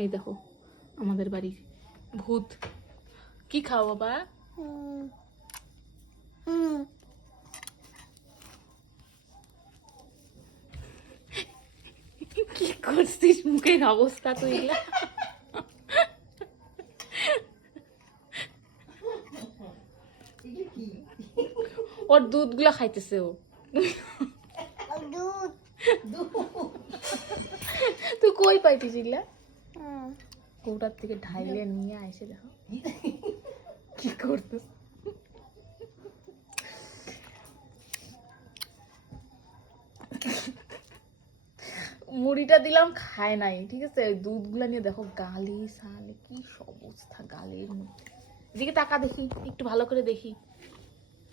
এই দেখো আমাদের বাড়ি ভূত। কি খাও বাবা? কি করছিস? মুখের অবস্থা তুই। ওর দুধগুলো খাইতেছে ও। তুই কই পাইতিস এগুলা? কৌটার থেকে ঢাইলে নিয়ে আসে দেখো কি করতেছ। মুড়িটা দিলাম খায় নাই, ঠিক আছে? দুধগুলা নিয়ে দেখো গালি সালে কি অবস্থা গালের মধ্যে। এদিকে তাকা দেখি, একটু ভালো করে দেখি,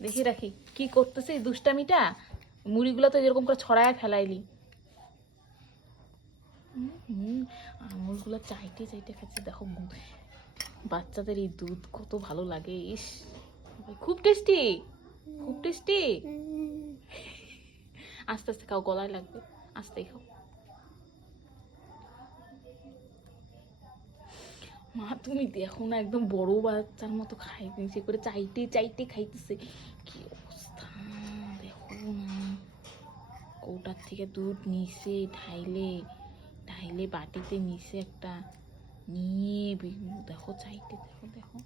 দেখি রাখি কি করতেছে এই দুষ্টামিটা। মুড়িগুলো তো এরকম করে ছড়ায় ফেলাইলি। আঙুলগুলো চাইটে চাইটে খাচ্ছে দেখো। বাচ্চাদের এই দুধ কত ভালো লাগে, ইস খুব টেস্টি, খুব টেস্টি। আস্তে আস্তে খাও, গলায় লাগবে, আস্তে খাও। মা তুমি দেখো না, একদম বড় বাচ্চার মতো খাইতেছে করে, চাইতে চাইতে খাইতেছে। কি অবস্থা দেখো না। কৌটার থেকে দুধ নিছে ঢাইলে ঢাইলে বাটিতে নিছে একটা, নিয়ে দেখো চাইতে, দেখো দেখো।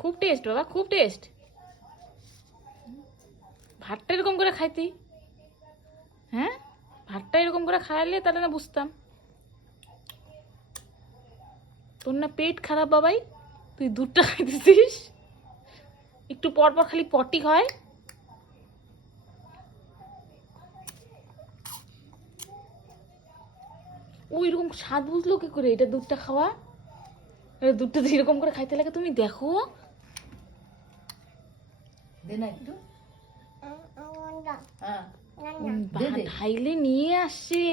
খুব টেস্ট বাবা, খুব টেস্ট। ভাতটা এরকম করে খাইতি? হ্যাঁ, ভাতটা এরকম করে খাইলে তাহলে না বুঝতাম। তোর না পেট খারাপ বাবাই, তুই দুধটা খাইতেছিস? একটু পর পর খালি পটি হয়। ও এরকম স্বাদ বুঝলো কি করে এটা দুধটা খাওয়া? দুধটা এরকম করে খাইতে লাগে, তুমি দেখো। ঢাইলে নিয়ে আসছে,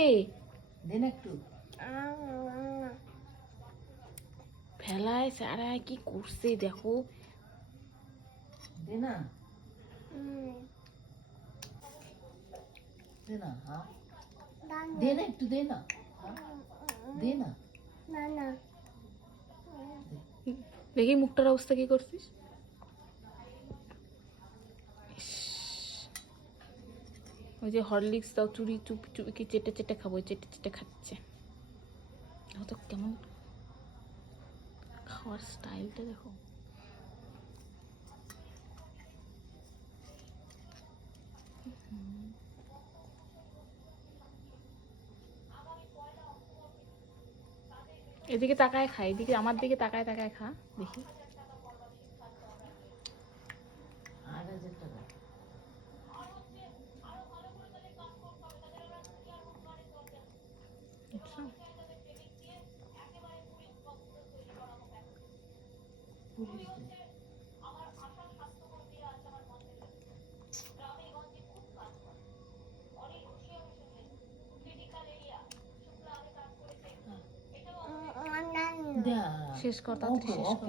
ফেলায় সারায় কি করছে দেখো। দেখি মুখটার অবস্থা কি করছিস। ওই যে হরলিক্স দাও, চুরি চুপি চুপি কি চেটে চেটে খাবো, চেটে চেটে খাচ্ছে। তো কেমন খাওয়ার স্টাইলটা দেখো। এদিকে তাকায় খা, এদিকে আমার দিকে তাকায় তাকায় খা দেখি। শেষ কর, তাড়াতাড়ি শেষ কর।